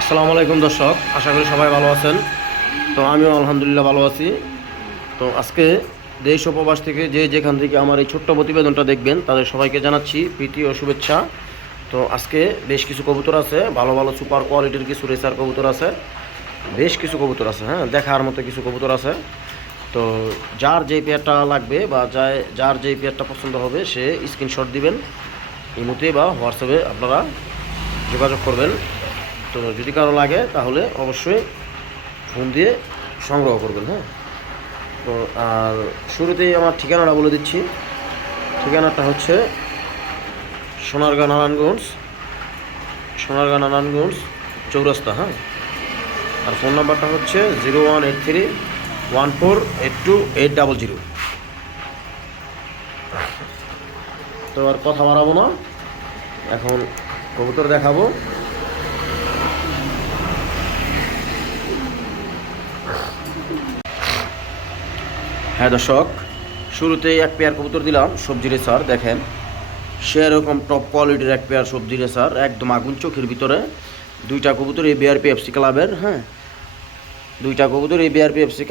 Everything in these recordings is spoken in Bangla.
আসসালামু আলাইকুম দর্শক, আশা করি সবাই ভালো আছেন। তো আমিও আলহামদুলিল্লাহ ভালো আছি। তো আজকে দেশ ও প্রবাস থেকে যে যেখান থেকে আমার এই ছোট্ট প্রতিবেদনটা দেখবেন তাদের সবাইকে জানাচ্ছি প্রীতি ও শুভেচ্ছা। তো আজকে বেশ কিছু কবুতর আছে, ভালো ভালো সুপার কোয়ালিটির কিছু রেসার কবুতর আছে, বেশ কিছু কবুতর আছে, হ্যাঁ দেখার মতো কিছু কবুতর আছে। তো যার যেই পেয়ারটা লাগবে বা যার যেই পেয়ারটা পছন্দ হবে সে স্ক্রিনশট দিবেন, ইমোতে বা হোয়াটসঅ্যাপে আপনারা যোগাযোগ করবেন। তো যদি কারো লাগে তাহলে অবশ্যই ফোন দিয়ে সংগ্রহ করবেন। হ্যাঁ, তো আর শুরুতেই আমার ঠিকানাটা বলে দিচ্ছি। ঠিকানাটা হচ্ছে সোনারগাঁ নারায়ণগঞ্জ চৌরাস্তা। হ্যাঁ, আর ফোন নাম্বারটা হচ্ছে 0183148280। তো আর কথা বাড়াবো না, এখন কবুতর দেখাবো। হ্যাঁ দর্শক, শুরুতেই এক পেয়ার কবুতর দিলাম সবজি রেসার। দেখেন সেরকম টপ কোয়ালিটির এক পেয়ার সবজি রেসার, একদম আগুন চোখের ভিতরে। দুইটা কবুতর এই বিআরপি এফসি ক্লাবের। হ্যাঁ, দুইটা কবুতর এই বিআরপি এফসি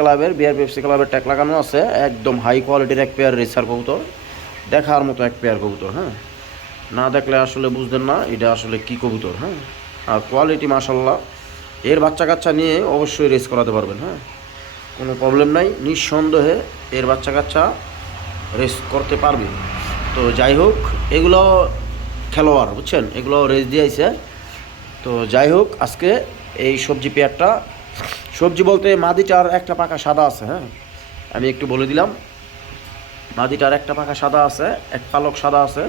ক্লাবের ট্যাগ লাগানো আছে। একদম হাই কোয়ালিটির এক পেয়ার রেসার কবুতর, দেখার মতো এক পেয়ার কবুতর। হ্যাঁ, না দেখলে আসলে বুঝবেন না এটা আসলে কি কবুতর। হ্যাঁ, আর কোয়ালিটি মাশাল্লাহ, এর বাচ্চা কাচ্চা নিয়ে অবশ্যই রেস করাতে পারবেন। হ্যাঁ, কোনো প্রবলেম নাই, নিঃসন্দেহে এর বাচ্চা কাচ্চা রেস করতে পারবে। তো যাই হোক, এগুলো খেলোয়াড় বুঝছেন, এগুলো রেস দিয়েছে। তো যাই হোক, আজকে এই সবজি পেয়ারটা, সবজি বলতে মাদিটার একটা পাকা সাদা আছে। হ্যাঁ, আমি একটু বলে দিলাম, মাদিটার একটা পাকা সাদা আছে, এক পালক সাদা আছে।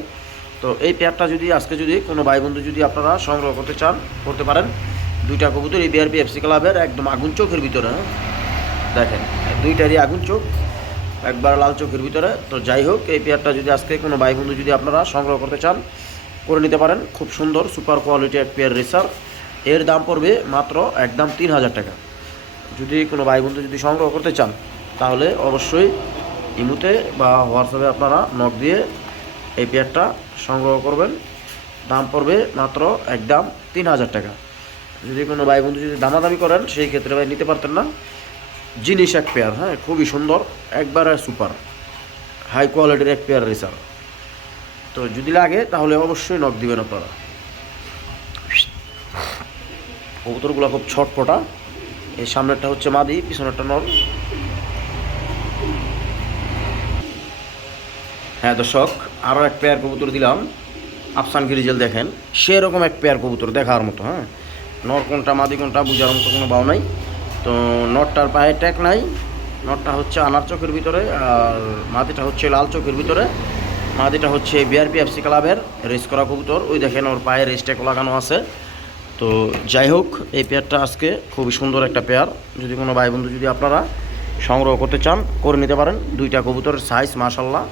তো এই পেয়ারটা যদি আজকে যদি কোনো ভাই বন্ধু যদি আপনারা সংগ্রহ করতে চান করতে পারেন। দুইটা কবুতর এই বিআরপি এফসি ক্লাবের, একদম আগুন চোখের ভিতরে। হ্যাঁ, দেখেন দুইটারই আগুন চোখ, একবার লাল চোখের ভিতরে। তো যাই হোক, এই পেয়ারটা যদি আজকে কোনো ভাই বন্ধু যদি আপনারা সংগ্রহ করতে চান করে নিতে পারেন। খুব সুন্দর সুপার কোয়ালিটি এক পেয়ার রেসার। এর দাম পড়বে মাত্র একদম 3000 টাকা। যদি কোনো ভাই বন্ধু যদি সংগ্রহ করতে চান তাহলে অবশ্যই ইমুতে বা হোয়াটসঅ্যাপে আপনারা নক দিয়ে এই পেয়ারটা সংগ্রহ করবেন। দাম পড়বে মাত্র একদম 3000 টাকা। যদি কোনো ভাই বন্ধু যদি দামাদামি করেন সেই ক্ষেত্রে ভাই নিতে পারতেন না। জিনিস এক পেয়ার, হ্যাঁ খুবই সুন্দর, একবারে সুপার হাই কোয়ালিটির এক পেয়ার রেসার। তো যদি লাগে তাহলে অবশ্যই নক দিবেন আপনারা। কবুতরগুলো খুব ছটপটা। এই সামনেরটা হচ্ছে মাদি, পিছনেরটা নর। হ্যাঁ দর্শক, আরও এক পেয়ার কবুতর দিলাম আফসান গিরিজেল। দেখেন সেরকম এক পেয়ার কবুতর দেখার মতো। হ্যাঁ, নর কোনটা মাদি কোনটা বুঝার মতো কোনো বাও নাই। তো নরটার পায়ে ট্যাগ নাই, নরটা হচ্ছে আনার চোখের ভিতরে, আর মাদিটা হচ্ছে লাল চোখের ভিতরে। মাদিটা হচ্ছে বিআরপি এফসি ক্লাবের রেস করা কবুতর। ওই দেখেন ওর পায়ে রেস ট্যাগ লাগানো আছে। তো যাই হোক, এই পেয়ারটা আজকে খুবই সুন্দর একটা পেয়ার। যদি কোনো ভাই বন্ধু যদি আপনারা সংগ্রহ করতে চান করে নিতে পারেন। দুইটা কবুতরের সাইজ মাশাল্লাহ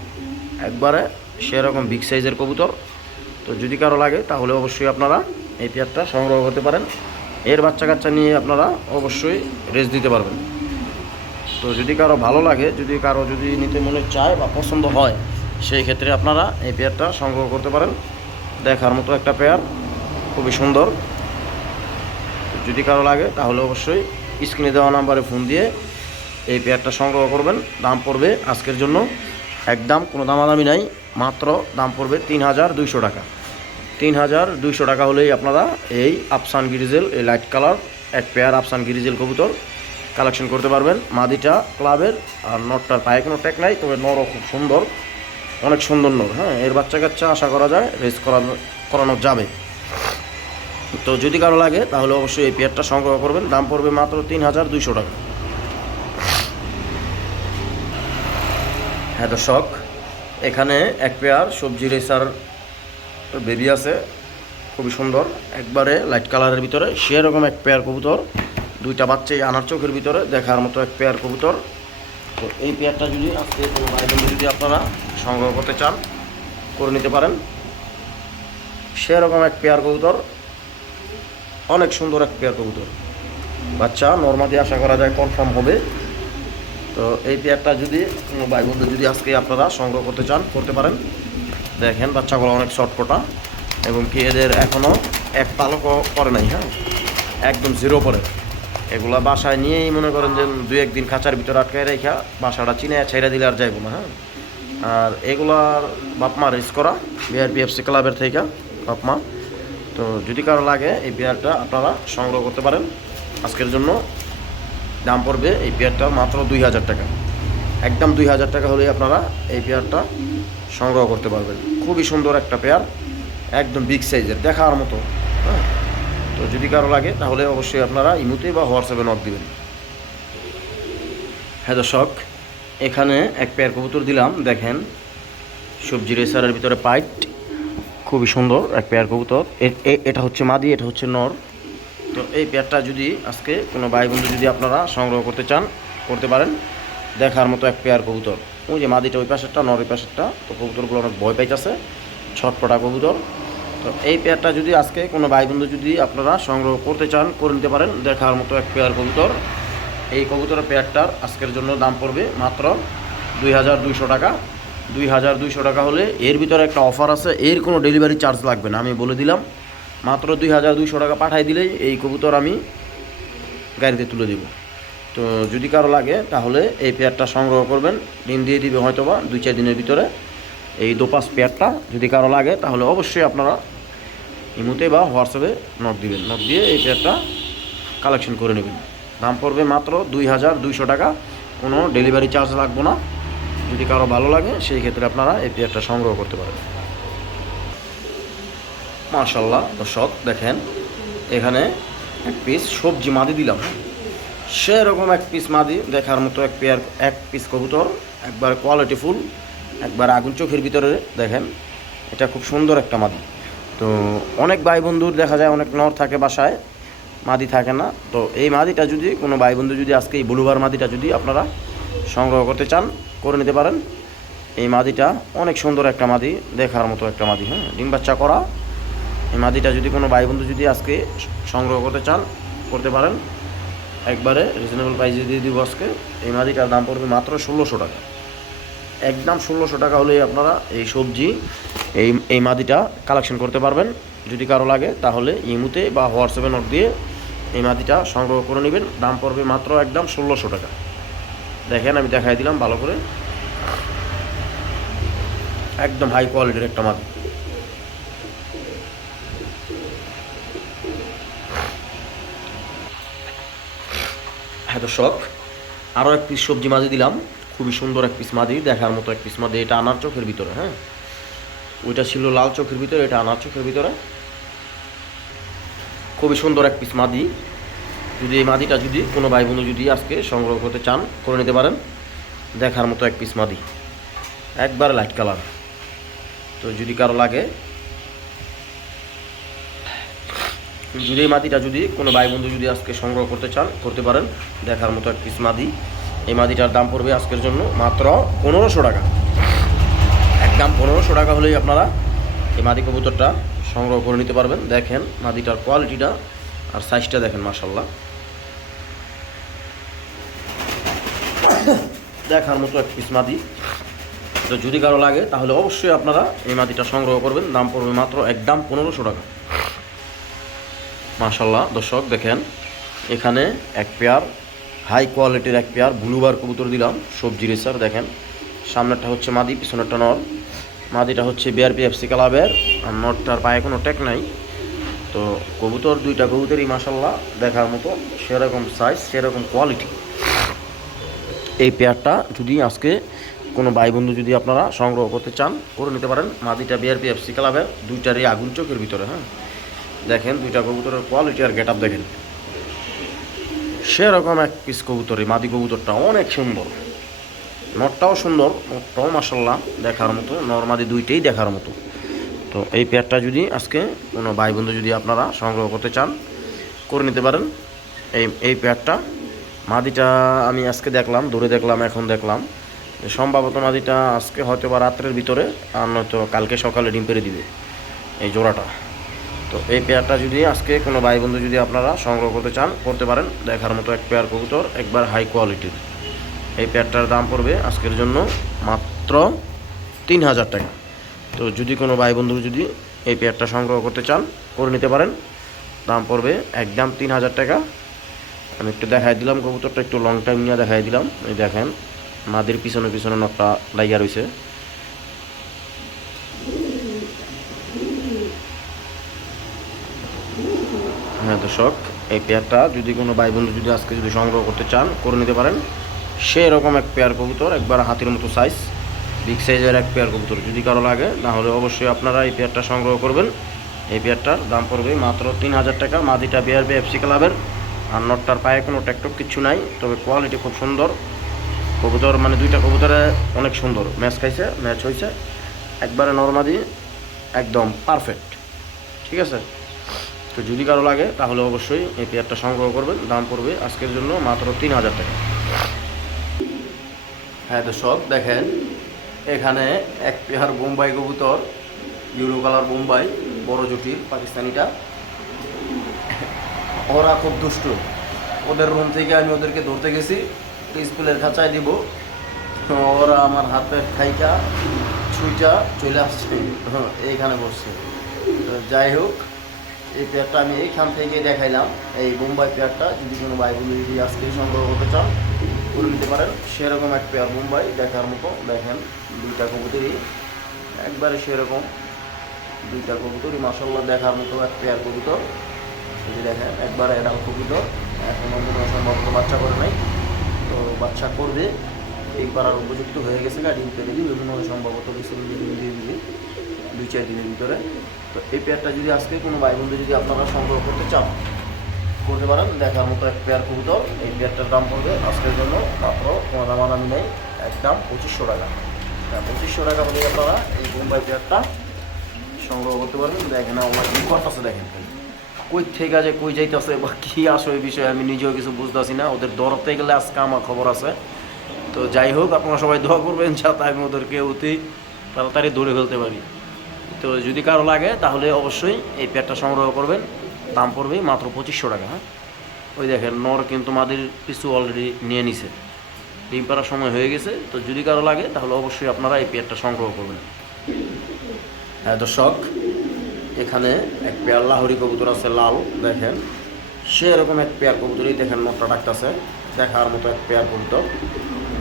একবারে সেরকম বিগ সাইজের কবুতর। তো যদি কারো লাগে তাহলে অবশ্যই আপনারা এই পেয়ারটা সংগ্রহ করতে পারেন। এর বাচ্চা কাচ্চা নিয়ে আপনারা অবশ্যই রেস দিতে পারবেন। তো যদি কারো ভালো লাগে, যদি কারো যদি নিতে মনে চায় বা পছন্দ হয়, সেই ক্ষেত্রে আপনারা এই পেয়ারটা সংগ্রহ করতে পারেন। দেখার মতো একটা পেয়ার, খুবই সুন্দর। যদি কারো লাগে তাহলে অবশ্যই স্ক্রিনে দেওয়া নাম্বারে ফোন দিয়ে এই পেয়ারটা সংগ্রহ করবেন। দাম পড়বে আজকের জন্য একদম কোনো দামাদামি নাই, মাত্র দাম পড়বে 3200 টাকা। 3200 টাকা হলেই আপনারা এই আফসান গিরিজেল, এই লাইট কালার এক পেয়ার আফসান গিরিজেল কবুতর কালেকশন করতে পারবেন। মাদিটা ক্লাবের, আর নরটার পায়ে কোনো ট্যাগ নাই, তবে নরও খুব সুন্দর, অনেক সুন্দর নর। হ্যাঁ, এর বাচ্চা কাচ্চা আশা করা যায় রেস করানো যাবে। তো যদি কারো লাগে তাহলে অবশ্যই এই পেয়ারটা সংগ্রহ করবেন। দাম পড়বে মাত্র 3200 টাকা। হ্যাঁ দর্শক, এখানে এক পেয়ার সবজি রেসার বেবি আছে, খুবই সুন্দর, একবারে লাইট কালারের ভিতরে সেরকম এক পেয়ার কবুতর। দুইটা বাচ্চাই আনার চোখের ভিতরে, দেখার মতো এক পেয়ার কবুতর। তো এই পেয়ারটা যদি আজকে কোনো ভাই বন্ধু যদি আপনারা সংগ্রহ করতে চান করে নিতে পারেন। সেরকম এক পেয়ার কবুতর, অনেক সুন্দর এক পেয়ার কবুতর। বাচ্চা নর্মালি আশা করা যায় কনফার্ম হবে। তো এই পেয়ারটা যদি কোনো ভাই বন্ধু যদি আজকে আপনারা সংগ্রহ করতে চান করতে পারেন। দেখেন বাচ্চাগুলো অনেক শর্টকটা, এবং কি এদের এখনও এক পালকও করে নাই। হ্যাঁ, একদম জিরো পরে। এগুলা বাসায় নিয়েই মনে করেন যে 2-1 দিন খাঁচার ভিতরে আটকায় রেখা বাসাটা চিনে ছেড়ে দিলে আর যাইব না। হ্যাঁ, আর এগুলার বাপমা রেস করা বিআরপিএফসি ক্লাবের থেকে বাপমা। তো যদি কারো লাগে এই পেয়ারটা আপনারা সংগ্রহ করতে পারেন। আজকের জন্য দাম পড়বে এই পেয়ারটা মাত্র 2000 টাকা। একদম 2000 টাকা হলেই আপনারা এই পেয়ারটা সংগ্রহ করতে পারবেন। খুবই সুন্দর একটা পেয়ার, একদম বিগ সাইজের, দেখার মতো। হ্যাঁ, তো যদি কারো লাগে তাহলে অবশ্যই আপনারা ইমুতে বা হোয়াটসঅ্যাপে নক দিবেন। হ্যাঁ দর্শক, এখানে এক পেয়ার কবুতর দিলাম, দেখেন সবজি রেসারের ভিতরে পাইট, খুবই সুন্দর এক পেয়ার কবুতর। এটা হচ্ছে মাদি, এটা হচ্ছে নর। তো এই পেয়ারটা যদি আজকে কোনো ভাই বন্ধু যদি আপনারা সংগ্রহ করতে চান করতে পারেন। দেখার মতো এক পেয়ার কবুতর। ওই যে মাদিটা ওই পাশেরটা, নর ওই পাশেরটা। তো কবুতরগুলো অনেক ভয় পাইতেছে, ছটপটা কবুতর। তো এই পেয়ারটা যদি আজকে কোনো ভাই বন্ধু যদি আপনারা সংগ্রহ করতে চান করে নিতে পারেন। দেখার মতো এক পেয়ার কবুতর। এই কবুতরের পেয়ারটার আজকের জন্য দাম পড়বে মাত্র 2200 টাকা। 2200 টাকা হলে এর ভিতরে একটা অফার আছে, এর কোনো ডেলিভারি চার্জ লাগবে না, আমি বলে দিলাম। মাত্র 2200 টাকা পাঠাই দিলেই এই কবুতর আমি গাড়িতে তুলে দেব। তো যদি কারো লাগে তাহলে এই পেয়ারটা সংগ্রহ করবেন, ডিম দিয়ে দিবে হয়তো বা 2-4 দিনের ভিতরে এই দোপাস পেয়ারটা। যদি কারো লাগে তাহলে অবশ্যই আপনারা ইমুতে বা হোয়াটসঅ্যাপে নক দিবেন, নক দিয়ে এই পেয়ারটা কালেকশন করে নেবেন। দাম পড়বে মাত্র 2200 টাকা, কোনো ডেলিভারি চার্জ লাগবে না। যদি কারো ভালো লাগে সেই ক্ষেত্রে আপনারা এই পেয়ারটা সংগ্রহ করতে পারেন। মাশাআল্লাহ দর্শক, দেখেন এখানে এক পিস সবজি মাদি দিলাম, সেরকম এক পিস মাদি দেখার মতো এক পেয়ার, এক পিস কবুতর, একবার কোয়ালিটিফুল, একবার আগুন চোখের ভিতরে। দেখেন এটা খুব সুন্দর একটা মাদি। তো অনেক ভাই বন্ধুর দেখা যায় অনেক নর থাকে বাসায়, মাদি থাকে না। তো এই মাদিটা যদি কোনো ভাই বন্ধু যদি আজকে এই ব্লুবার মাদিটা যদি আপনারা সংগ্রহ করতে চান করে নিতে পারেন। এই মাদিটা অনেক সুন্দর একটা মাদি, দেখার মতো একটা মাদি। হ্যাঁ, ডিম বাচ্চা করা। এই মাদিটা যদি কোনো ভাই বন্ধু যদি আজকে সংগ্রহ করতে চান করতে পারেন। একবারে রিজনেবল প্রাইসে দিয়ে দিব আজকে। এই মাদিটার দাম পড়বে মাত্র 1600 টাকা। একদম 1600 টাকা হলেই আপনারা এই সবজি এই মাদিটা কালেকশন করতে পারবেন। যদি কারো লাগে তাহলে ইমুতে বা হোয়াটসঅ্যাপে নোট দিয়ে এই মাদিটা সংগ্রহ করে নেবেন। দাম পড়বে মাত্র একদম 1600 টাকা। দেখেন আমি দেখাই দিলাম ভালো করে, একদম হাই কোয়ালিটির একটা মাদি। হ্যাঁ দর্শক, আরও এক পিস সবজি মাদি দিলাম, খুবই সুন্দর এক পিস মাদি, দেখার মতো এক পিস মাদি। এটা আনার চোখের ভিতরে। হ্যাঁ, ওইটা ছিল লাল চোখের ভিতরে, এটা আনার চোখের ভিতরে। খুবই সুন্দর এক পিস মাদি। যদি এই মাদিটা যদি কোনো ভাই বন্ধু যদি আজকে সংগ্রহ করতে চান করে নিতে পারেন। দেখার মতো এক পিস মাদি, একবার লাইট কালার। তো যদি কারো লাগে, যদি এই মাদিটা যদি কোনো ভাই বন্ধু যদি আজকে সংগ্রহ করতে চান করতে পারেন। দেখার মতো এক পিস মাদি। এই মাদিটার দাম পড়বে আজকের জন্য মাত্র 1500 টাকা। একদম 1500 টাকা হলেই আপনারা এই মাদি কবুতরটা সংগ্রহ করে নিতে পারবেন। দেখেন মাদিটার কোয়ালিটিটা আর সাইজটা দেখেন, মাশাআল্লাহ দেখার মতো এক পিস মাদি। তো যদি কারো লাগে তাহলে অবশ্যই আপনারা এই মাদিটা সংগ্রহ করবেন। দাম পড়বে মাত্র একদম 1500 টাকা। মাশাআল্লাহ দর্শক, দেখেন এখানে এক পেয়ার হাই কোয়ালিটির এক পেয়ার ব্লুবার কবুতর দিলাম, সবজি রেসার। দেখেন সামনেরটা হচ্ছে মাদি, পিছনেরটা নর। মাদিটা হচ্ছে বিআরপিএফসি ক্লাবের, আর নরটার পায়ে কোনো ট্যাগ নাই। তো কবুতর দুইটা কবুতরই মাশাআল্লাহ দেখার মতো, সেরকম সাইজ সেরকম কোয়ালিটি। এই পেয়ারটা যদি আজকে কোনো ভাই বন্ধু যদি আপনারা সংগ্রহ করতে চান করে নিতে পারেন। মাদিটা বিআরপিএফসি ক্লাবের, দুইটারই আগুন চোখের ভিতরে। হ্যাঁ, দেখেন দুইটা কবুতরের কোয়ালিটি আর গেট আপ দেখেন, সেরকম এক পিস কবুতর। এই মাদি কবুতরটা অনেক সুন্দর, নরটাও সুন্দর, নরটাও মাশাআল্লাহ দেখার মতো, নর মাদি দুইটাই দেখার মতো। তো এই পেয়ারটা যদি আজকে কোনো ভাই বন্ধু যদি আপনারা সংগ্রহ করতে চান করে নিতে পারেন। এই পেয়ারটা মাদিটা আমি আজকে দেখলাম, দূরে দেখলাম, এখন দেখলাম যে সম্ভবত মাদিটা আজকে হয়তো বা রাত্রের ভিতরে আর নয়তো কালকে সকালে ডিম পেড়ে দিবে এই জোড়াটা। তো এই পেয়ারটা যদি আজকে কোনো ভাই বন্ধু যদি আপনারা সংগ্রহ করতে চান করতে পারেন। দেখার মতো এক পেয়ার কবুতর, একবার হাই কোয়ালিটির। এই পেয়ারটার দাম পড়বে আজকের জন্য মাত্র 3000 টাকা। তো যদি কোনো ভাই বন্ধু যদি এই পেয়ারটা সংগ্রহ করতে চান করে নিতে পারেন। দাম পড়বে একদম 3000 টাকা। আমি একটু দেখাই দিলাম কবুতরটা, একটু লং টাইম নিয়ে দেখাই দিলাম। এই দেখেন মাদির পিছনে পিছনে নটটা লাইয়া রয়েছে। হ্যাঁ দর্শক, এই পেয়ারটা যদি কোনো ভাই বন্ধু যদি আজকে যদি সংগ্রহ করতে চান করে নিতে পারেন। সেরকম এক পেয়ার কবুতর, একবার হাতির মতো সাইজ, বিগ সাইজের এক পেয়ার কবুতর যদি কারো লাগে তাহলে অবশ্যই আপনারা এই পেয়ারটা সংগ্রহ করবেন। এই পেয়ারটার দাম পড়বে মাত্র 3000 টাকা। মাদিটা বিআরবি এফসি ক্লাবের, আর নটটার পায়ে কোনো ট্যাকটক কিচ্ছু নাই, তবে কোয়ালিটি খুব সুন্দর কবুতর, মানে দুইটা কবুতরে অনেক সুন্দর ম্যাচ খাইছে, ম্যাচ হয়েছে একবারে নরমাদি, একদম পারফেক্ট। ঠিক আছে, তো যদি কারো লাগে তাহলে অবশ্যই এই পেয়ারটা সংগ্রহ করবেন। দাম পড়বে আজকের জন্য মাত্র 3000 টাকা। হ্যাঁ দর্শক দেখেন, এখানে এক পেয়ার বোম্বাই কবুতর, ইউরো কালার বোম্বাই, বড় জটির পাকিস্তানিটা। ওরা খুব দুষ্ট, ওদের রুম থেকে আমি ওদেরকে ধরতে গেছি, স্কুলের খাঁচায় দিব, ওরা আমার হাতে খাইকা ছুঁইটা চলে আসছে, হ্যাঁ এইখানে বসছে। তো যাই হোক, এই পেয়ারটা আমি এইখান থেকে দেখাইলাম। এই বোম্বাই পেয়ারটা যদি কোনো ভাই বন্ধু যদি আজকে সংগ্রহ করতে চান করে নিতে পারেন। সেরকম এক পেয়ার বোম্বাই দেখার মতো। দেখেন দুইটা কবুতরই একবারে সেরকম, দুইটা কবুতরই মাশাআল্লাহ দেখার মতো এক পেয়ার কবুতর। যদি দেখেন একবারে এডাল কবুতর, এখনও মনে হয় সম্ভবত বাচ্চা করে নাই, তো বাচ্চা করবে, এই পাড়ার উপযুক্ত হয়ে গেছে, ডিম পেরে দিবে মনে হয় সম্ভবত কিছু ডিম দিয়ে দিবে 2-4 দিনের ভিতরে। তো এই পেয়ারটা যদি আজকে কোনো ভাই বন্ধু যদি আপনারা সংগ্রহ করতে চান করতে পারেন। দেখার মতো এক পেয়ার কবুতর। এই পেয়ারটার দাম পড়বে আজকের জন্য মাত্র, কোনো দামাদামি নেই, একদম 2500 টাকা। হ্যাঁ 2500 টাকা হলে আপনারা এই বোম্বাই পেয়ারটা সংগ্রহ করতে পারবেন। দেখেন আমার কী করতেছে, দেখেন কই থেকে যে কই যাইতেছে বা কী আসলে এই বিষয়ে আমি নিজেও কিছু বুঝতেছি না। ওদের ধরতে গেলে আজকে আমার খবর আছে। তো যাই হোক, আপনারা সবাই দোয়া করবেন যাতে আমি ওদেরকে অতি তাড়াতাড়ি ধরে ফেলতে পারি। তো যদি কারো লাগে তাহলে অবশ্যই এই পেয়ারটা সংগ্রহ করবেন। দাম পড়বে মাত্র 2500 টাকা। হ্যাঁ ওই দেখেন নর কিন্তু মাদির পিছু অলরেডি নিয়ে নিছে, ডিম পাড়ার সময় হয়ে গেছে। তো যদি কারো লাগে তাহলে অবশ্যই আপনারা এই পেয়ারটা সংগ্রহ করবেন। হ্যাঁ দর্শক, এখানে এক পেয়ার লাহোরি কবুতর আছে লাল, দেখেন সেরকম এক পেয়ার কবুতরই দেখেন নটটা ডাকতেছে, দেখার মতো এক পেয়ার কবুতর,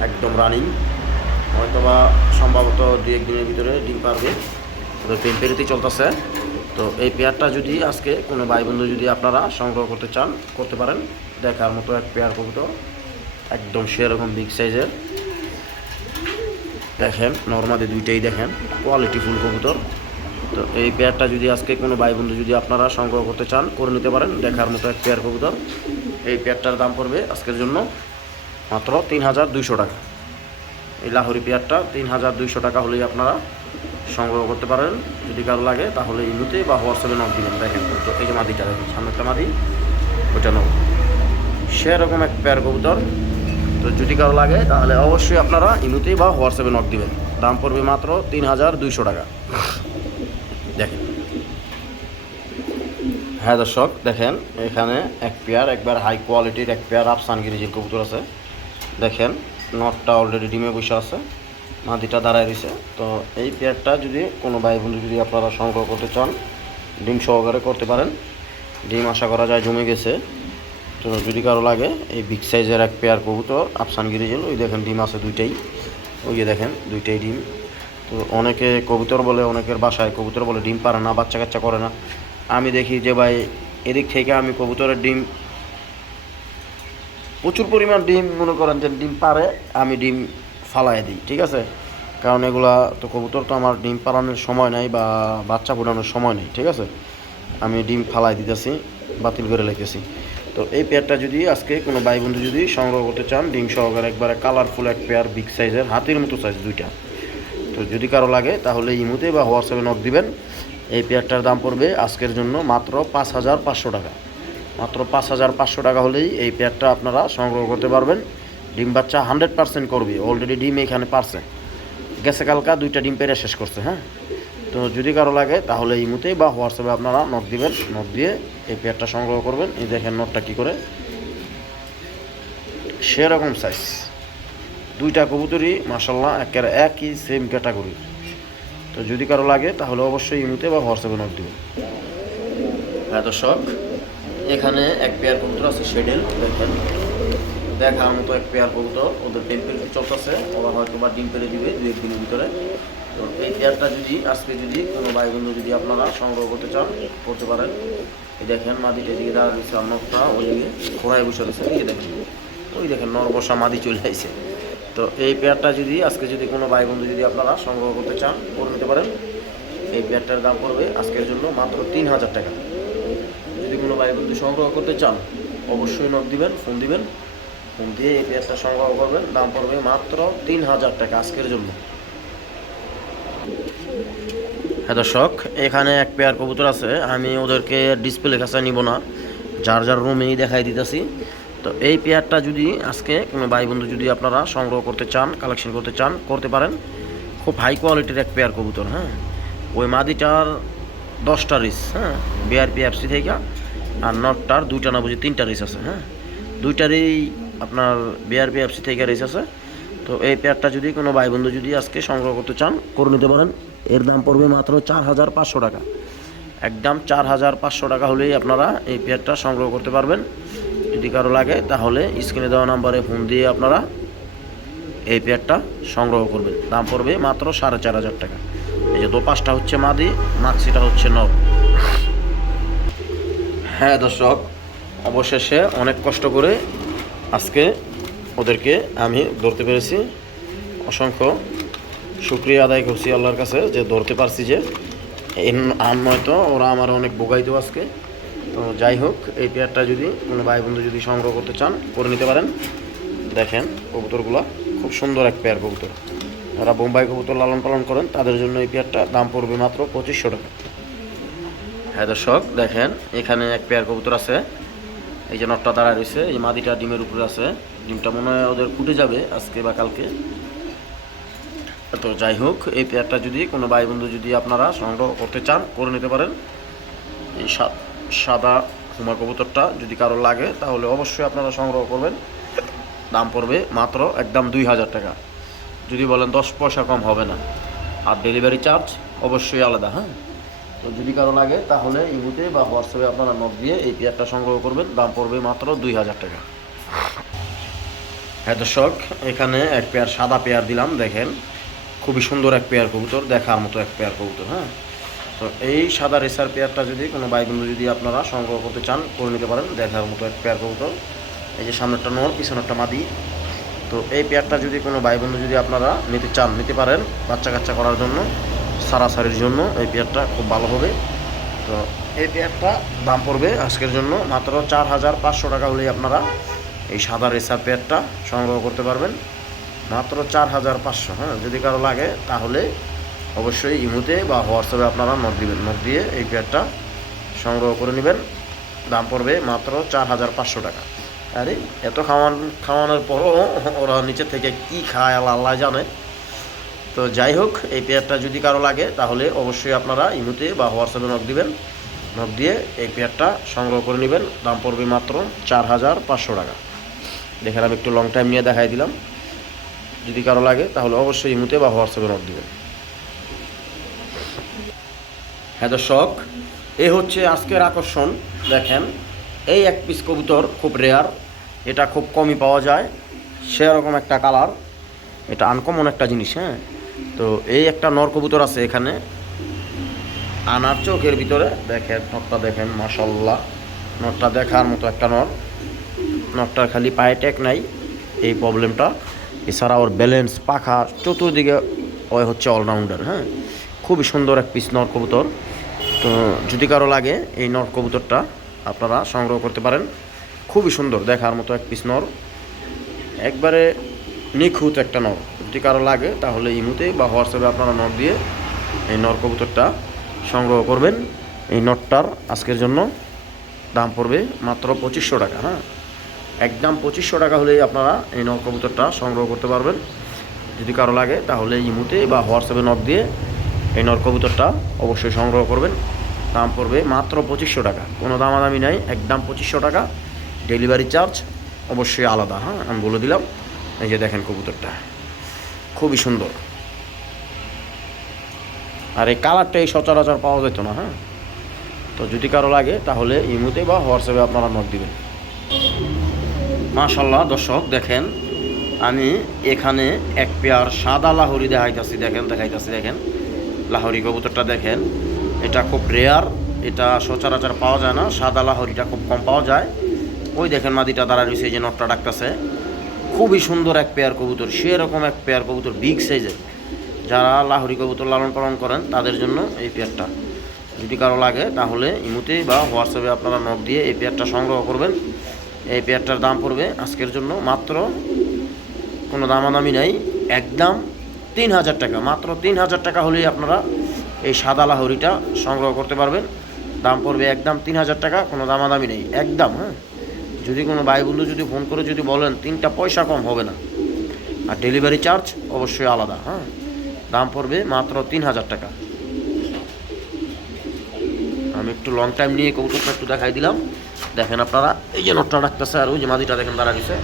একদম রানিং, হয়তোবা সম্ভবত 2-1 দিনের ভিতরে ডিম পারবে, ওদের ডিম পেরিতেই চলতেছে। তো এই পেয়ারটা যদি আজকে কোনো ভাই বন্ধু যদি আপনারা সংগ্রহ করতে চান করতে পারেন। দেখার মতো এক পেয়ার কবুতর, একদম সেরকম বিগ সাইজের, দেখেন নর্মালি দুইটাই দেখেন কোয়ালিটি ফুল কবুতর। তো এই পেয়ারটা যদি আজকে কোনো ভাই বন্ধু যদি আপনারা সংগ্রহ করতে চান করে নিতে পারেন। দেখার মতো এক পেয়ার কবুতর। এই পেয়ারটার দাম পড়বে আজকের জন্য মাত্র 3200 টাকা। এই লাহোরি পেয়ারটা 3200 টাকা হলেই আপনারা সংগ্রহ করতে পারেন। যদি কারো লাগে তাহলে ইমুতে বা হোয়াটসঅ্যাপে নক দিবেন। দেখেন তো এই যে মাদিটা দেখেন, সামনে একটা মাদি, ওইটা নক, সেরকম এক পেয়ার কবুতর। তো যদি কারো লাগে তাহলে অবশ্যই আপনারা ইমুতে বা হোয়াটসঅ্যাপে নক দিবেন। দাম পড়বে মাত্র 3200 টাকা। দেখেন হ্যাঁ দর্শক দেখেন, এখানে এক পেয়ার একবার হাই কোয়ালিটির এক পেয়ার আফসান গিরিজির কবুতর আছে। দেখেন নটটা অলরেডি ডিমে বসে আছে, মাদিটা দাঁড়ায় রয়েছে। তো এই পেয়ারটা যদি কোনো ভাই বন্ধু যদি আপনারা সংগ্রহ করতে চান ডিম সহকারে করতে পারেন। ডিম আশা করা যায় জমে গেছে। তো যদি কারো লাগে এই বিগ সাইজের এক পেয়ার কবুতর আফসান গিরিজিল, ওই দেখেন ডিম আছে দুইটাই, ওই যে দেখেন দুইটাই ডিম। তো অনেকে কবুতর বলে, অনেকের বাসায় কবুতর বলে ডিম পারে না, বাচ্চা কাচ্চা করে না। আমি দেখি যে ভাই এদিক থেকে আমি কবুতরের ডিম প্রচুর পরিমাণ ডিম মনে করেন যে ডিম পারে, আমি ডিম ফালাই দিই। ঠিক আছে, কারণ এগুলা তো কবুতর তো আমার ডিম পালানোর সময় নাই বা বাচ্চা ফোটানোর সময় নেই। ঠিক আছে, আমি ডিম ফালাই দিতেছি, বাতিল করে রেখেছি। তো এই পেয়ারটা যদি আজকে কোনো ভাই বন্ধু যদি সংগ্রহ করতে চান ডিম সহকারে একবারে কালারফুল এক পেয়ার বিগ সাইজের হাতির মতো সাইজ দুইটা, তো যদি কারো লাগে তাহলে ইমুতে বা হোয়াটসঅ্যাপে নক দিবেন। এই পেয়ারটার দাম পড়বে আজকের জন্য মাত্র 5500 টাকা। মাত্র 5500 টাকা হলেই এই পেয়ারটা আপনারা সংগ্রহ করতে পারবেন। ডিম বাচ্চা 100% করবে, অলরেডি ডিম এখানে পারছে, গেছে কালকা 2টা ডিম পেরে শেষ করছে। হ্যাঁ, তো যদি কারো লাগে তাহলে ইমুতে বা হোয়াটসঅ্যাপে আপনারা নক দিবেন, নক দিয়ে এই পেয়ারটা সংগ্রহ করবেন। এই দেখেন নটটা কী করে, সেরকম সাইজ দুইটা কবুতরই মাশাআল্লাহ একেবারে একই সেম ক্যাটাগরি। তো যদি কারো লাগে তাহলে অবশ্যই ইমুতে বা হোয়াটসঅ্যাপে নক দিবেন। হ্যাঁ দর্শক, এখানে এক পেয়ার কবুতর আছে শেডেল, দেখেন দেখার মতো এক পেয়ার কবুতর। ওদের টেম্পারেচার চলতেছে, ওরা হয়তো বা ডিম পেরে দিবে 2-1 দিনের ভিতরে। তো এই পেয়ারটা যদি আজকে যদি কোনো ভাই বন্ধু যদি আপনারা সংগ্রহ করতে চান করতে পারেন। এই দেখেন মাদিটা দিকে দাঁড়া দিচ্ছে, নখটা ওইদিকে খোড়ায় বসে রয়েছে, এই দেখেন ওই দেখেন নর বসা মাদি চলে আসছে। তো এই পেয়ারটা যদি আজকে যদি কোনো ভাই বন্ধু যদি আপনারা সংগ্রহ করতে চান করে নিতে পারেন। এই পেয়ারটার দাম পড়বে আজকের জন্য মাত্র 3000 টাকা। যদি কোনো ভাই বন্ধু সংগ্রহ করতে চান অবশ্যই নক দিবেন, ফোন দিবেন, ফোন দিয়ে এই পেয়ারটা সংগ্রহ করবেন। দাম পড়বে মাত্র 3000 টাকা আজকের জন্য। হ্যাঁ দর্শক, এখানে এক পেয়ার কবুতর আছে, আমি ওদেরকে ডিসপ্লে কাছে নিব না, যার যার রুমেই দেখাই দিতেছি। তো এই পেয়ারটা যদি আজকে কোনো ভাই বন্ধু যদি আপনারা সংগ্রহ করতে চান, কালেকশন করতে চান করতে পারেন। খুব হাই কোয়ালিটির এক পেয়ার কবুতর। হ্যাঁ, ওই মাদিটার 10টা রিস, হ্যাঁ বিআরপি এফসি থেকে, আর নটটার 2টা না বুঝি 3টা রিস আছে। হ্যাঁ, 2টারই আপনার বিআরপি এফসি থেকে রিস আছে। তো এই পেয়ারটা যদি কোনো ভাই বন্ধু যদি আজকে সংগ্রহ করতে চান করে নিতে পারেন। এর দাম পড়বে মাত্র 4500 টাকা। একদম 4500 টাকা হলেই আপনারা এই পেয়ারটা সংগ্রহ করতে পারবেন। যদি কারো লাগে তাহলে স্ক্রিনে দেওয়া নাম্বারে ফোন দিয়ে আপনারা এই পেয়ারটা সংগ্রহ করবেন। দাম পড়বে মাত্র 4500 টাকা। এই যে দোপাশটা হচ্ছে মাদি, মাক্সিটা হচ্ছে নর। হ্যাঁ দর্শক, অবশেষে অনেক কষ্ট করে আজকে ওদেরকে আমি ধরতে পেরেছি। অসংখ্য শুকরিয়া আদায় করছি আল্লাহর কাছে যে ধরতে পারছি, যে আর নয়তো ওরা আমার অনেক বোগাইতো আজকে। তো যাই হোক, এই পেয়ারটা যদি কোনো ভাই বন্ধু যদি সংগ্রহ করতে চান করে নিতে পারেন। দেখেন কবুতরগুলো খুব সুন্দর এক পেয়ার কবুতর। যারা বোম্বাই কবুতর লালন পালন করেন তাদের জন্য এই পেয়ারটা দাম পড়বে মাত্র 2500 টাকা। হ্যাঁ দর্শক, দেখেন এখানে এক পেয়ার কবুতর আছে। এই যে নটটা দাঁড়ায় রয়েছে, এই মাদিটা ডিমের উপরে আছে। ডিমটা মনে হয় ওদের ফুটে যাবে আজকে বা কালকে। তো যাই হোক, এই পেয়ারটা যদি কোনো ভাই বন্ধু যদি আপনারা সংগ্রহ করতে চান করে নিতে পারেন। এই সাদা হুমা কবুতরটা যদি কারো লাগে তাহলে অবশ্যই আপনারা সংগ্রহ করবেন। দাম পড়বে মাত্র একদম 2000 টাকা। যদি বলেন 10 পয়সা কম হবে না, আর ডেলিভারি চার্জ অবশ্যই আলাদা। হ্যাঁ, তো যদি কারো লাগে তাহলে ইমুতে বা হোয়াটসঅ্যাপে আপনারা নক দিয়ে এই পেয়ারটা সংগ্রহ করবেন। দাম পড়বে মাত্র 2000 টাকা। হ্যাঁ দর্শক, এখানে এক পেয়ার সাদা পেয়ার দিলাম, দেখেন খুবই সুন্দর এক পেয়ার কবুতর, দেখার মতো এক পেয়ার কবুতর। হ্যাঁ, তো এই সাদা রেসার পেয়ারটা যদি কোনো ভাই বন্ধু যদি আপনারা সংগ্রহ করতে চান করে নিতে পারেন। দেখার মতো এক পেয়ার কবুতর। এই যে সামনেরটা নর, পিছনেরটা মাদি। তো এই পেয়ারটা যদি কোনো ভাই বন্ধু যদি আপনারা নিতে চান নিতে পারেন, বাচ্চা কাচ্চা করার জন্য, সারাসারির জন্য এই পেয়ারটা খুব ভালো হবে। তো এই পেয়ারটা দাম পড়বে আজকের জন্য মাত্র 4500 টাকা হলেই আপনারা এই সাদা রেসার পেয়ারটা সংগ্রহ করতে পারবেন। মাত্র 4500। হ্যাঁ, যদি কারো লাগে তাহলে অবশ্যই ইমুতে বা হোয়াটসঅ্যাপে আপনারা নক দিবেন, নক দিয়ে এই পেয়ারটা সংগ্রহ করে নেবেন। দাম পড়বে মাত্র 4500 টাকা। আরে এত খাওয়ানোর পরও ওরা নিচে থেকে কি খায় আল্লাহ জানে। তো যাই হোক, এই পেয়ারটা যদি কারো লাগে তাহলে অবশ্যই আপনারা ইমুতে বা হোয়াটসঅ্যাপে নক দিবেন, নক দিয়ে এই পেয়ারটা সংগ্রহ করে নেবেন। দাম পড়বে মাত্র 4500 টাকা। দেখেন আমি একটু লং টাইম নিয়ে দেখাই দিলাম। যদি কারো লাগে তাহলে অবশ্যই ইমুতে বা হোয়াটসঅ্যাপে নক দিবেন। হ্যাঁ দর্শক, এই হচ্ছে আজকের আকর্ষণ। দেখেন এই এক পিস কবুতর খুব রেয়ার, এটা খুব কমই পাওয়া যায়, সেরকম একটা কালার, এটা আনকমন একটা জিনিস। হ্যাঁ, তো এই একটা নর কবুতর আছে এখানে আনার চোখের ভিতরে। দেখেন নরটা, দেখেন মাশাআল্লাহ, নরটা দেখার মতো একটা নর। নরটার খালি পায়ে ট্যাগ নাই, এই প্রবলেমটা। এছাড়া ওর ব্যালেন্স, পাখা, চতুর্দিকে ওই হচ্ছে অলরাউন্ডার। হ্যাঁ, খুবই সুন্দর এক পিস নর কবুতর। তো যদি কারো লাগে এই নর কবুতরটা আপনারা সংগ্রহ করতে পারেন। খুবই সুন্দর দেখার মতো এক পিস নর, একবারে নিখুঁত একটা নর। যদি কারো লাগে তাহলে ইমুতে বা হোয়াটসঅ্যাপে আপনারা নক দিয়ে এই নর কবুতরটা সংগ্রহ করবেন। এই নটটার আজকের জন্য দাম পড়বে মাত্র 2500 টাকা। হ্যাঁ, একদম 2500 টাকা হলেই আপনারা এই নর কবুতরটা সংগ্রহ করতে পারবেন। যদি কারো লাগে তাহলে ইমুতে বা হোয়াটসঅ্যাপে নক দিয়ে এই নর কবুতরটা অবশ্যই সংগ্রহ করবেন। দাম পড়বে মাত্র 2500 টাকা, কোনো দামাদামি নাই, একদম 2500 টাকা। ডেলিভারি চার্জ অবশ্যই আলাদা। হ্যাঁ, আমি বলে দিলাম। এই যে দেখেন কবুতরটা খুবই সুন্দর, আর এই কালারটা এই সচরাচর পাওয়া যেত না। হ্যাঁ, তো যদি কারো লাগে তাহলে ইমোতে বা হোয়াটসঅ্যাপে আপনারা নক দিবেন। মাশাআল্লাহ দর্শক দেখেন, আমি এখানে এক পেয়ার সাদা লাহোরি দেখাইতাছি দেখেন লাহোরি কবুতরটা দেখেন। এটা খুব রেয়ার, এটা সচরাচর পাওয়া যায় না, সাদা লাহোরিটা খুব কম পাওয়া যায়। ওই দেখেন মাদিটা দাঁড়া রয়েছে, এই যে নটটা ডাকতেছে। খুবই সুন্দর এক পেয়ার কবুতর, সেরকম এক পেয়ার কবুতর বিগ সাইজের। যারা লাহোরি কবুতর লালন পালন করেন তাদের জন্য এই পেয়ারটা। যদি কারো লাগে তাহলে ইমোতে বা হোয়াটসঅ্যাপে আপনারা নক দিয়ে এই পেয়ারটা সংগ্রহ করবেন। এই পেয়ারটার দাম পড়বে আজকের জন্য মাত্র, কোনো দামাদামি নাই, একদম 3000 টাকা। মাত্র 3000 টাকা হলেই আপনারা এই সাদা লাহোরিটা সংগ্রহ করতে পারবেন। দাম পড়বে একদম 3000 টাকা, কোনো দামাদামি নেই একদম। হ্যাঁ, যদি কোনো ভাই বন্ধু যদি ফোন করে যদি বলেন 3টা পয়সা কম হবে না, আর ডেলিভারি চার্জ অবশ্যই আলাদা। হ্যাঁ, দাম পড়বে মাত্র 3000 টাকা। আমি একটু লং টাইম নিয়ে কবুতরটা একটু দেখাই দিলাম। দেখেন আপনারা, এই যে নটটা রাখতেছে আর ওই যে মাদিটা দেখেন দাঁড়া দিছে,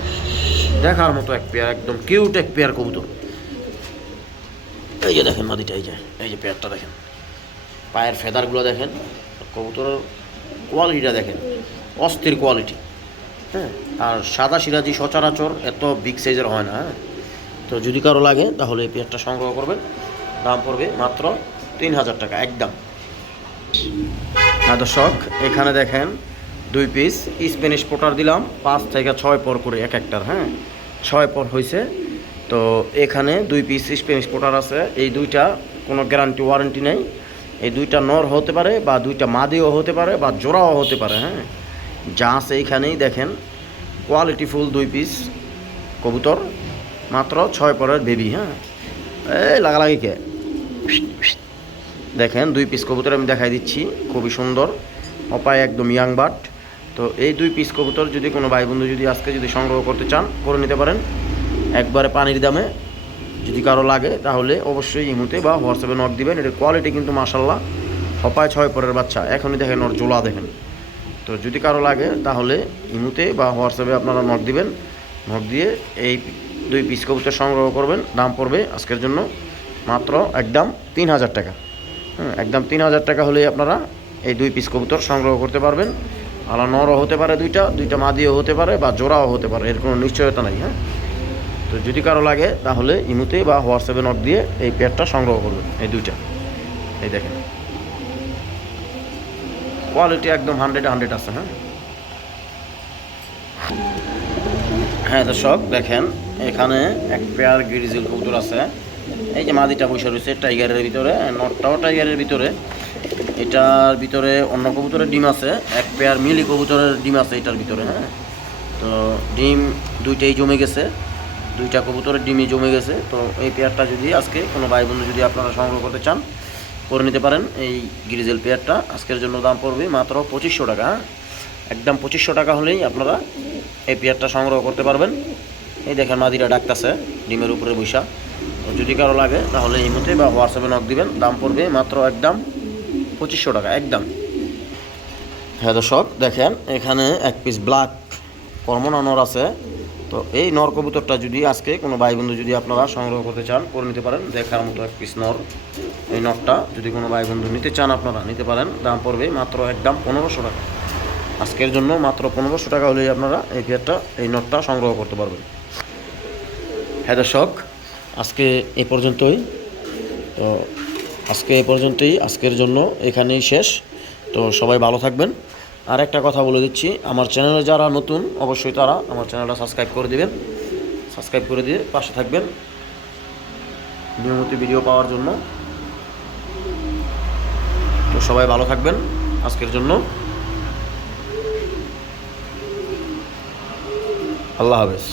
দেখার মতো এক পেয়ার, একদম কিউট এক পেয়ার কবুতর। এই যে দেখেন মাদিটা, এই যে পেয়ারটা দেখেন, পায়ের ফেদারগুলো দেখেন, কবুতরের কোয়ালিটিটা দেখেন, অস্থির কোয়ালিটি। হ্যাঁ, আর সাদা সিরাজি সচরাচর এত বিগ সাইজের হয় না। হ্যাঁ, তো যদি কারো লাগে তাহলে এই পেয়ারটা সংগ্রহ করবেন। দাম পড়বে মাত্র 3000 টাকা একদম। হ্যাঁ দর্শক, এখানে দেখেন 2 পিস স্প্যানিশ পোটার দিলাম, 5 থেকে 6 পর করে এক একটার। হ্যাঁ, 6 পর হয়েছে। তো এখানে 2 পিস স্প্যানিশ পোটার আছে। এই দুইটা কোনো গ্যারান্টি ওয়ারেন্টি নেই। এই দুইটা নর হতে পারে বা দুইটা মাদিও হতে পারে বা জোড়াও হতে পারে। হ্যাঁ, যা আছে এইখানেই দেখেন, কোয়ালিটিফুল 2 পিস কবুতর, মাত্র 6 পরের বেবি। হ্যাঁ, এই লাগালাগি কে দেখেন 2 পিস কবুতর আমি দেখাই দিচ্ছি, খুবই সুন্দর, অপায় একদম ইয়াং বাট। তো এই 2 পিস কবুতর যদি কোনো ভাই বন্ধু যদি আজকে যদি সংগ্রহ করতে চান করে নিতে পারেন একবারে পানির দামে। যদি কারো লাগে তাহলে অবশ্যই ইমোতে বা হোয়াটসঅ্যাপে নক দিবেন। এটার কোয়ালিটি কিন্তু মাশাল্লাহ, অপায় 6 পরের বাচ্চা, এখনই দেখেন ওর জোলা দেখেন। তো যদি কারো লাগে তাহলে ইমোতে বা হোয়াটসঅ্যাপে আপনারা নক দিবেন। নক দিয়ে এই 2 পিস কবুতর সংগ্রহ করবেন। দাম পড়বে আজকের জন্য মাত্র একদম 3000 টাকা। একদম 3000 টাকা হলেই আপনারা এই 2 পিস কবুতর সংগ্রহ করতে পারবেন। আলা নরও হতে পারে দুইটা মাদিও হতে পারে বা জোড়াও হতে পারে, এর কোনো নিশ্চয়তা নাই। হ্যাঁ, তো যদি কারো লাগে তাহলে ইমোতে বা হোয়াটসঅ্যাপে নক দিয়ে এই পেয়ারটা সংগ্রহ করবেন। এই দুইটা, এই দেখেন কোয়ালিটি একদম 100 আছে। হ্যাঁ, হ্যাঁ দর্শক দেখেন, এখানে এক পেয়ার গিরিজিল কবুতর আছে। এই যে মাদিটা বসে রয়েছে টাইগারের ভিতরে, নটটাও টাইগারের ভিতরে, এটার ভিতরে অন্য কবুতরের ডিম আছে, এক পেয়ার মিলি কবুতরের ডিম আছে এটার ভিতরে। হ্যাঁ, তো ডিম দুইটাই জমে গেছে, 2টা কবুতরের ডিমই জমে গেছে। তো এই পেয়ারটা যদি আজকে কোনো ভাই বন্ধু যদি আপনারা সংগ্রহ করতে চান করে নিতে পারেন। এই গ্রিজেল পেয়ারটা আজকের জন্য দাম পড়বে মাত্র 2500 টাকা। একদম 2500 টাকা হলেই আপনারা এই পেয়ারটা সংগ্রহ করতে পারবেন। এই দেখেন মাদিরা ডাকতেছে ডিমের উপরে বৈশা। যদি কারো লাগে তাহলে এই মতে বা হোয়াটসঅ্যাপে নক দিবেন। দাম পড়বে মাত্র একদম 2500 টাকা একদম। হ্যাঁ দর্শক দেখেন, এখানে এক পিস ব্ল্যাক কর্মনা নর আছে। তো এই নর কবুতরটা যদি আজকে কোনো ভাই বন্ধু যদি আপনারা সংগ্রহ করতে চান করে নিতে পারেন। দেখার মতো এক পিস নর। এই নরটা যদি কোনো ভাই বন্ধু নিতে চান আপনারা নিতে পারেন। দাম পড়বে মাত্র একদম 1500 টাকা। আজকের জন্য মাত্র 1500 টাকা হলেই আপনারা এই পেয়ারটা এই নরটা সংগ্রহ করতে পারবেন। হ্যাঁ দর্শক, আজকে এই পর্যন্তই। তো আজকের জন্য এখানেই শেষ। তো সবাই ভালো থাকবেন। আর একটা কথা বলে দিচ্ছি, আমার চ্যানেলে যারা নতুন অবশ্যই তারা আমার চ্যানেলটা সাবস্ক্রাইব করে দিবেন। সাবস্ক্রাইব করে দিয়ে পাশে থাকবেন নিয়মিত ভিডিও পাওয়ার জন্য। তো সবাই ভালো থাকবেন। আজকের জন্য আল্লাহ হাফেজ।